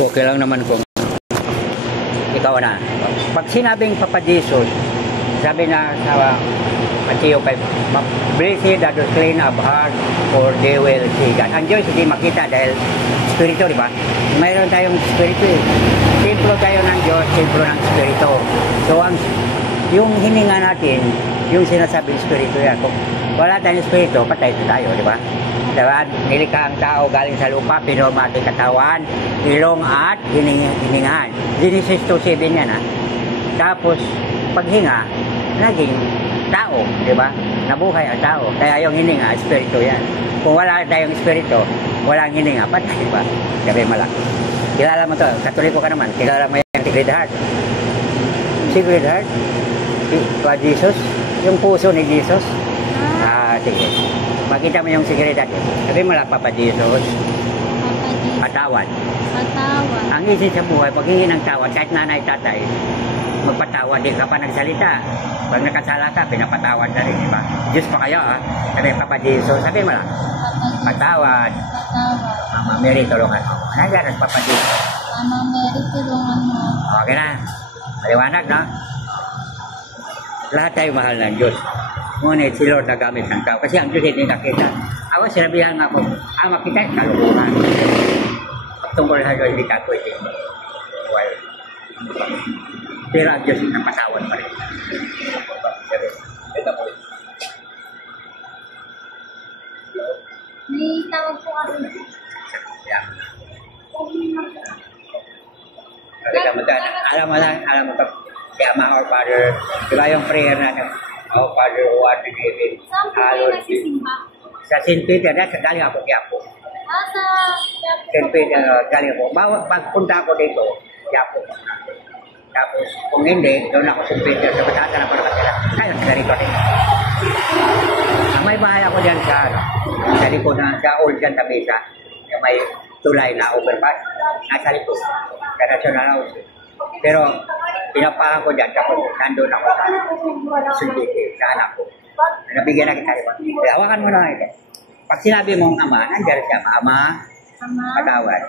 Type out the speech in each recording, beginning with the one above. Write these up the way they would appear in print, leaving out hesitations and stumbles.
Okay lang naman kung ikaw na. Pag sinabing Papa Jesus, sabi na sa Matthew 5, blessed are those clean of heart, for they will see God. Ang Diyos hindi makita dahil Espiritu, di ba? Mayroon tayong Espiritu eh. Templo tayo ng Diyos, templo ng Espiritu. So, yung hininga natin, yung sinasabing Espiritu yan. Kung wala tayong Espiritu, patay na tayo, di ba? Diba? Nilikha ang tao galing sa lupa, pinumati katawan, ilong at hiningahan. Genesis 2:7 yan ha. Tapos, paghinga, naging tao, di ba? Nabuhay ang tao. Kaya yung hininga, Espiritu yan. Kung wala tayong Espiritu, walang hininga, patay, di ba? Sabi malaki. Kilala mo to, Katoliko ka naman, kilala mo yung Sacred Heart. Sacred Heart? Pa Jesus? Yung puso ni Jesus? Sige. Makita mo yung Sacred Heart. Sabi mo lang, Papa Jesus. Patawad. Patawad. Ang isip sa buhay, pag hindi ng tawad, kahit nanay, tatay, magpatawad din ka pa nagsalita. Pag nakasala ka, pinapatawad na rin, di ba? Diyos pa kayo, ha? Sabi, Papa Jesus, sabi mo lang, patawad. Mama Mary, tulungan mo. Nandiyan, Papa Jesus. Mama Mary, tulungan mo. Okay na. Maliwanag, no? Lahat tayo mahal ng Diyos. Ngunit si Lord nagamit ng tao. Kasi ang Diyos hindi nakita. Ako, sinabihan nga ako, makita yung kalukuhan. Tungkol sa Diyos, hindi ka pwede. Well, pero ang Diyos napatawad pa rin. May tawag po kasi. Yeah. Alam mo, kaya mga our Father, di ba yung prayer natin? Our Father who art in heaven. Saan po kayo nagsisimba? Sa St. Peter, galing ako Quiapo. Sa St. Peter, galing ako. Pagpunta ako dito, Quiapo. Tapos, kung hindi, doon ako St. Peter. Sa Batata na pala kasi kaya sa rito rin. May bahay ako dyan sa likod na, sa Old Santa Mesa. May tulay na overpass. Nasa likod. Sa National House. Pero, pinapahan ko dyan. Tapos, nandun ako sa St. Peter, sa anak ko. Nabigyan na kita. Hawakan mo na ito. Pag sinabi mong ama, nandiyan siya. Ama, patawad.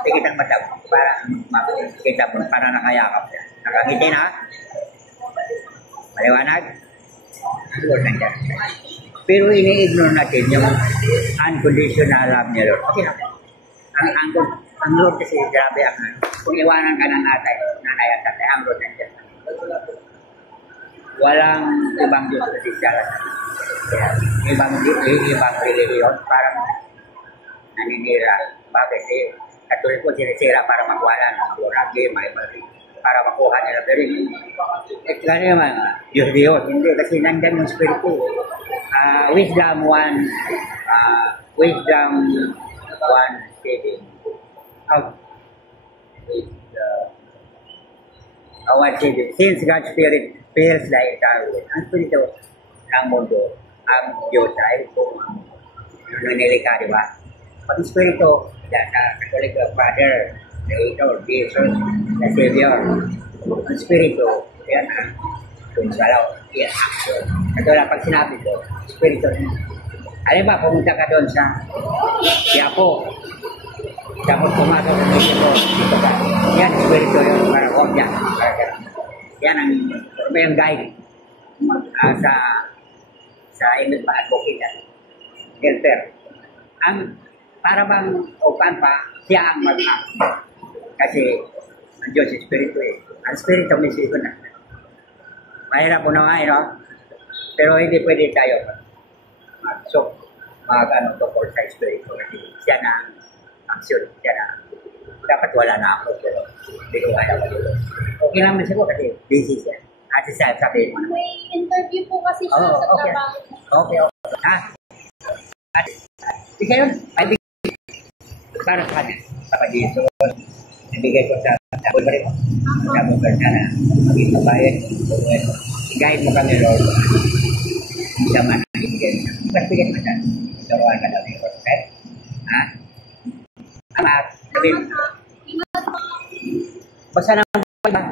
Hindi kitang patawad. Para makikita mo, para nakayakap siya. Nakangiti na. Maliwanag. Lord, nandiyan siya. Pero ini-ignore natin yung unconditional love niya, Lord. Okay na. Ang Lord kasi grabe ang kung iwanan ka ng nanay at tatay, ang Lord nandiyan. Walang ibang Diyos kasi siya. Ibang religion, parang naninira. Bakit? Katuloy ko sinisira para makuha ng buragi, para makuha nila. Pero kaya naman, Diyos. Hindi, kasi nandyan yung Espiritu. Wisdom 1, Wisdom 1:7. Since God's Spirit fills the entire world, ang Espiritu ng mundo, ang Diyos ay kung nilikha, di ba? Pag Espiritu, sa Catholic Father, Creator, Jesus, the Savior, ang Espiritu, yan ang kung salaw, yan, action. Ito lang pag sinabi ko, Espiritu niya. Alam ba, pumunta ka doon sa Quiapo, tapos pumasok sa Mexico, dito ka. Yan, Espiritu yun, para huwag yan. Yan ang guide sa English pa advocate yan. Helper. Para bang upan pa, siya ang mag-act. Kasi ang Diyos Espiritu eh. Ang Espiritu may sigo na. Mahirap po na nga, no? Pero hindi pwede tayo tungkol sa Espiritu. Siya na ang aksyon. Siya na. Dapat wala na ako. Pero hindi ko kaya ko dito. Okay naman siguro kasi busy siya. At sabihin mo naman. May interview po kasi siya sa trabaho. Okay. At isa yun, ay bigay para sa kanya. Papa Jesus, nabigay ko sa bulbarin mo. Sa bulbarin ka na maging mabayan. I-guide mo kami, Lord. Isa man ang ibigay mo. Ibigay mo na. Itaruan ka na, Lord. Okay? Ha? Ama, sabihin mo. Basta naman ba?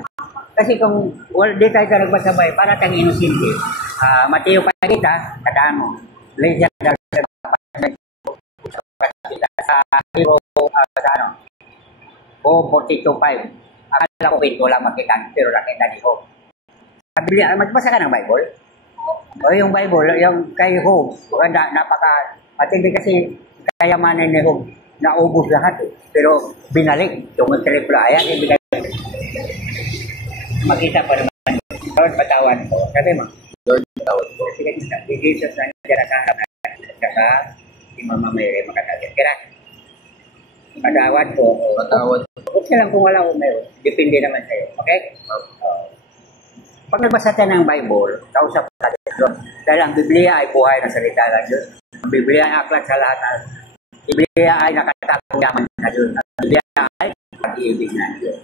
Kasi kung di tayo ka nagbasabay, para tayong inosente. Mateo pa kita, tandaan mo. Lesia sa O 42.5. Akala ko pinto lang makita, pero nakita ni Hope. Sabi niya, magbasa ka ng Bible? O yung Bible, yung kay Hope, napaka, matindi kasi kayamanin ni Hope, naubos lahat eh. Pero binalik, tumutriplo, ayan, ibigay. Makita pa naman, Lord, patawan ko. Sabi mo, Lord, patawan ko. Sige, si Jesus na nandiyan nakaharap na saka si Mama Mary makatagal. Kira, patawad ko. Patawad. Huwag siya lang kung wala ko meron. Depende naman sa'yo. Okay? Pag nagbasa tayo ng Bible, kausap ka Diyos. Dahil ang Biblia ay buhay na salita ng Diyos. Ang Biblia ay aklat sa lahat. Ang Biblia ay nakatakong yaman sa Diyos. Ang Biblia ay pag-ibig ng Diyos.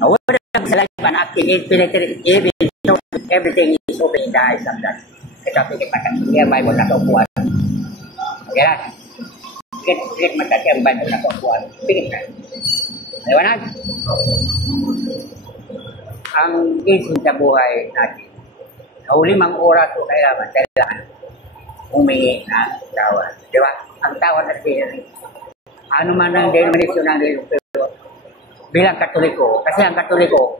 Wala lang sa life and acting it, so everything is open in the eyes of God. Ito, pikit-matat. Yung Bible na kaupuan. Okay na? Pikit-matat yung Bible na kaupuan. Pikit-matat. Liwanag? Ang isip sa buhay natin, sa 5 oras o kailangan humingi ng tawad. Di ba? Ang tawad kasi, ano man ang denomination ng bilang Katoliko, kasi ang Katoliko,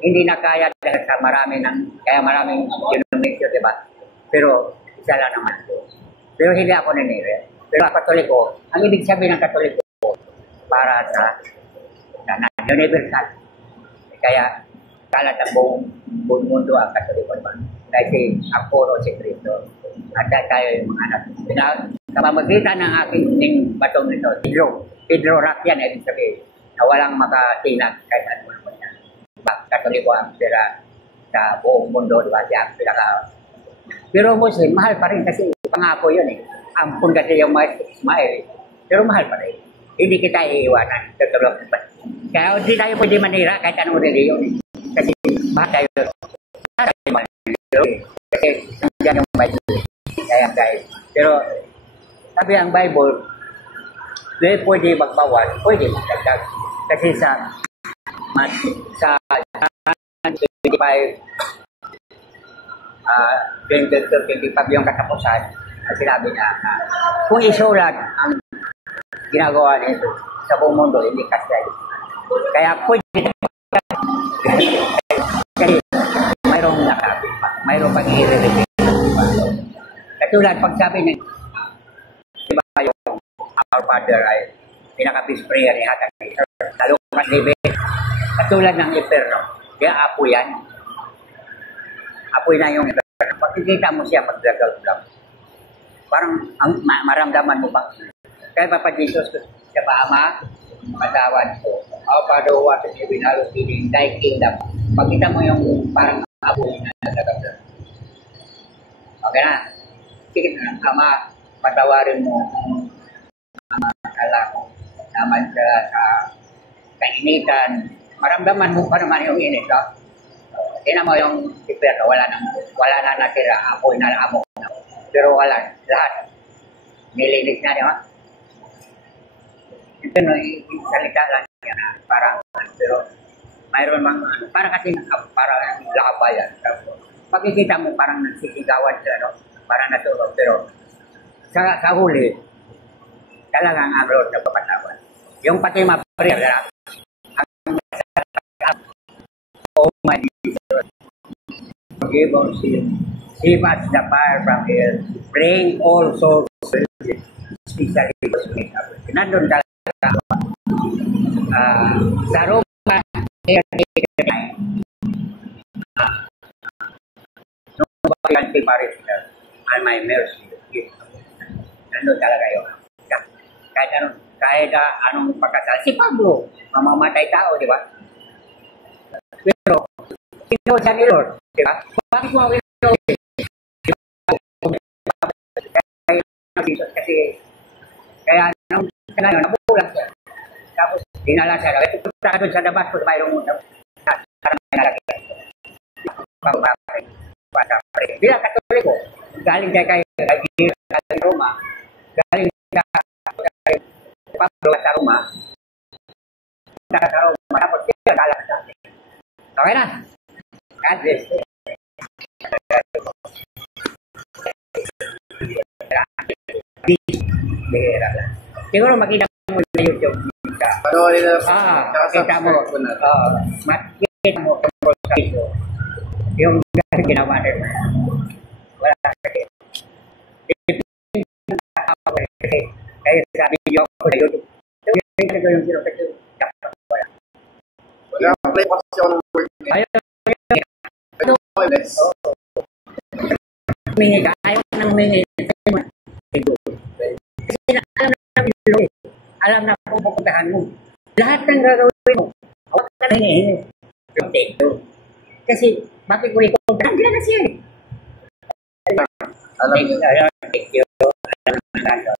hindi na kaya dahil sa maraming denomination, di ba? Pero, isa lang naman ito. Pero hindi ako ninire. Pero ang Katoliko, ang ibig sabihin ng Katoliko, para sa universal. Kaya, kalat ang buong mundo ang Katoliko, di ba? Kasi, ang puro si Cristo. At tayo yung mga anak. Kapamagitan ng aking batong nito, Pedro Rock yan, ibig sabihin, na walang makatinag kahit ano naman yan. Diba? Katoliko ang sila sa buong mundo, diba? Siya ang pinaka. Pero Muslim, mahal pa rin kasi pangako yun eh. Ampun kasi yung Ismail. Pero mahal pa rin. Hindi kita iiwanan. Kaya hindi tayo pwede manira kahit anong reliyon eh. Kasi mahal tayo. Kasi nandiyan yung Bible. Kaya guys. Pero sabi ang Bible, pwede magbawal, pwede magdagdag. Kasi sa 25, 25 yung katapusan, sinabi niya na kung isulat ang ginagawa nito sa buong mundo, hindi kasi. Kaya pwede kasi mayroong nakapit pa, mayroong pag-i-relate. Katulad pag sabi niya, diba yung Our Father ay pinaka-peace prayer ni Hatag sa Lucas 11, katulad ng Eperno. Kaya apo yan. Apoy na yung Eperno. Pag nakikita mo siya magdagag-dag, parang maramdaman mo ba? Kaya Papa Jesus, siya pa Ama, matawad ko. Our Father who art in heaven, hallowed be thy kingdom. Pagkita mo yung parang apoy na nagdagag-dag. Okay na? Sige na, Ama, patawarin mo ang masala ko naman sa kainitan. Maramdaman mo pa naman yung init, no? Tingnan mo yung Eperno, wala na natira, apoy na amok na. Pero wala, lahat. Nilinis na, di ba? Ito no, salita lang yan, parang, pero mayroon mang, parang kasi, parang lakabayan. Pagkikita mo, parang nagsisigawan sila, no? Parang natulog, pero sa huli, talagang ang Lord nagpapatawan. Yung pati ma-prayer, oh my Jesus, forgive our sins, save us the fire from hell, bring all souls to heaven, especially those who need help. Nandun talaga sa Roma 39, no Paris, and my mercy, nandun talaga yun. Kahit anong pagkasal. Si Pablo, mamamatay tao, di ba? Pero, sino siya ni Lord, di ba? Bakit mo kasi, kaya nung ngayon, nabulang siya. Tapos, dinala siya. Ito punta doon sa Damascus, mayroong bilang Katoliko, galing kay Roma, galing Pablo sa Roma, tapos siya kalang sa atin. Okay na? God bless. Siguro makita mo sa YouTube sa Panoorin na Kita mo. Makikita mo tungkol sa ito. Yung ginawa nila. Wala kasi. Kaya sabi niyo ako na yun. Yung pinapasyo. Wala. Wala akong play kasi ako ng work. Ayaw Let's. humingi ka. Ayaw nang humingi. Kasi alam na namin alam na kung pupuntahan mo. Lahat ng gagawin mo. Huwag ka na hinihingi. Kasi bakit ko ikaw nandiyan na siya eh. Alam niyo. Thank you. Alam na tayo.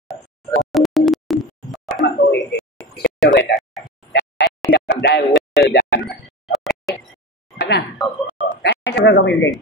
Tama ko eh. Dahil well done. Okay? Ano? Kaya sa gagawin din.